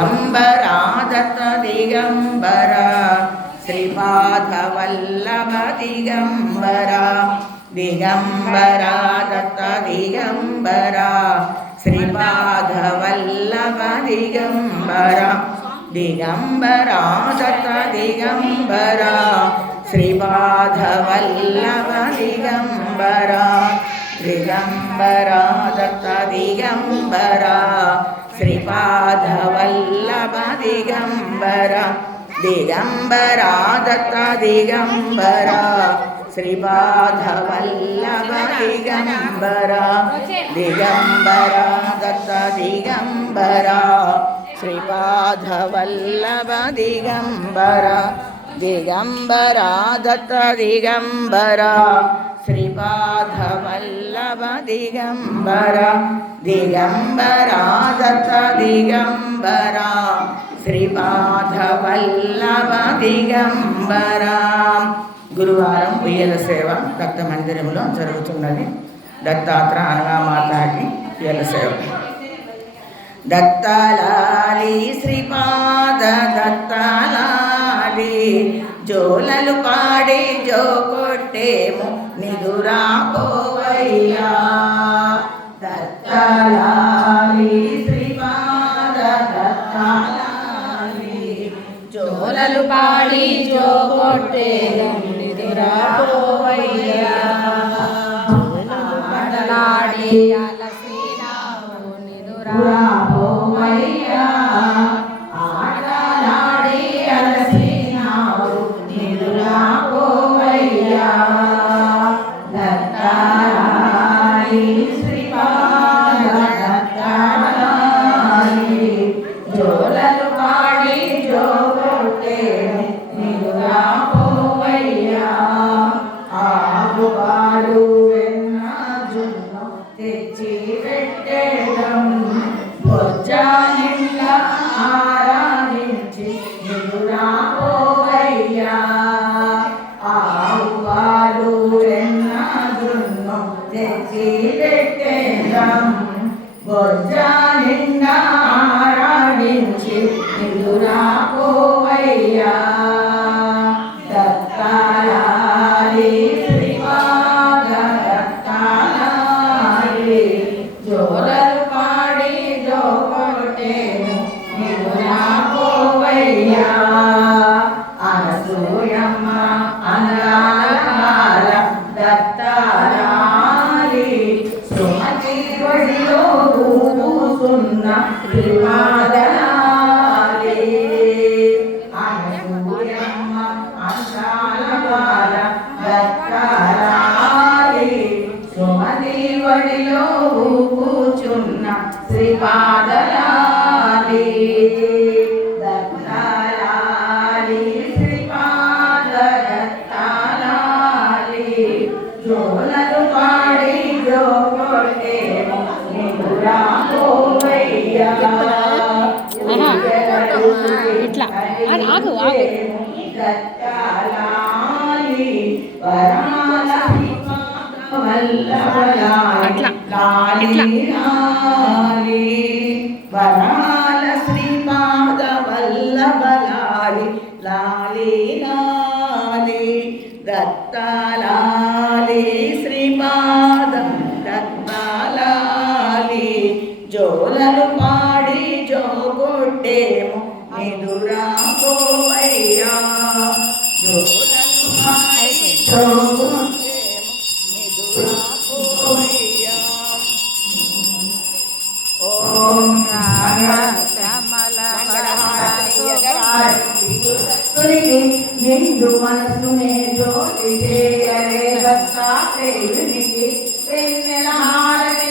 దిగంబరా దత్త దిగంబరా శ్రీపాదవల్లభ దిగంబరా దిగంబరా దత్త దిగంబరా శ్రీపాదవల్లభ దిగంబరా దిగంబరా దత్త దిగంబరా శ్రీపాదవల్లభ దిగంబరా దిగంబరా దత్త దిగంబరా శ్రీపాదవల్లభ దిగంబరా దిగంబరా దత్త దిగంబరా శ్రీపాదవల్లభ దిగంబరా దిగంబరా దత్త దిగంబరా శ్రీపాదవల్లభ దిగంబరా దిగంబరా దత్త దిగంబరా శ్రీపాదవల్లభ దిగంబరా దిగంబరా దత్త దిగంబరా శ్రీపాదవల్లభ దిగంబరా. గురువారం ఉయ్యల సేవ దత్త మందిరంలో జరుగుతున్నది. దత్తాత్రేయ అనగామాతాకి ఉయ్యల సేవ. దత్తాలాలి శ్రీపాద దత్తాలాలి జోలలు పాడి జో కొట్టేము నిదురా పోవయ్యా. దత్తాలాలి శ్రీపాద దత్తాలాలి జోలలు పాడి జో కొట్టేము నిదురా పోవయ్యా. ఆటలాడి అలసినాము నిదురా పోవయ్యా. ఆటలాడి అలసినాము నిదురా పోవయ్యా. దత్తాలాలి శ్రీపాద దత్తాలాలి జోలలు పాడి జో కొట్టే నిదురా పోవయ్యా. ఆవుపాలు వెన్న జున్ను తెచ్చి పెట్టేదం బొజ్జా నిండా ఆరాధించి నిదురా పోవయ్యా. ఆవుపాలు వెన్న జున్ను తెచ్చి పెట్టేదం బొజ్జా నిండా ఆరాధించి నిదురా పోవయ్యా. దత్తాలాలి శ్రీపాద దత్తాలాలి జోలలు పాడి జో కొట్టేము నిదురా పోవయ్యా. అనసూయమ్మ అనరాల దత్తాలాలి సుమతి వడిలో కూసున్న శ్రీపాదలాలి. అనసూయమ్మ అనరాల దత్తాలాలి సుమతి వడిలో కూచున్న శ్రీపాదలాలి. దత్తాలాలి శ్రీపాద దత్తాలాలి జోలలు పాడి జో కొట్టేము నిదురా పోవయ్యా. ఇట్లా ఆగు ఆగు. దత్తాలాలి వరాల అట్లా లాలి వరాల శ్రీపాదవల్లభలాలి లాలి లాలి. దత్తాలాలి శ్రీపాద దత్తాలాలి జోలలు పాడి జో కొట్టేము నిదురా పోవయ్యా. జోలలు పాడి జో కొట్టేము నిదురా పోవయ్యా. ఓం నిండు మనసునే జ్యోతి చేయరే దత్తాత్రేయునికి వెన్నెల హారతి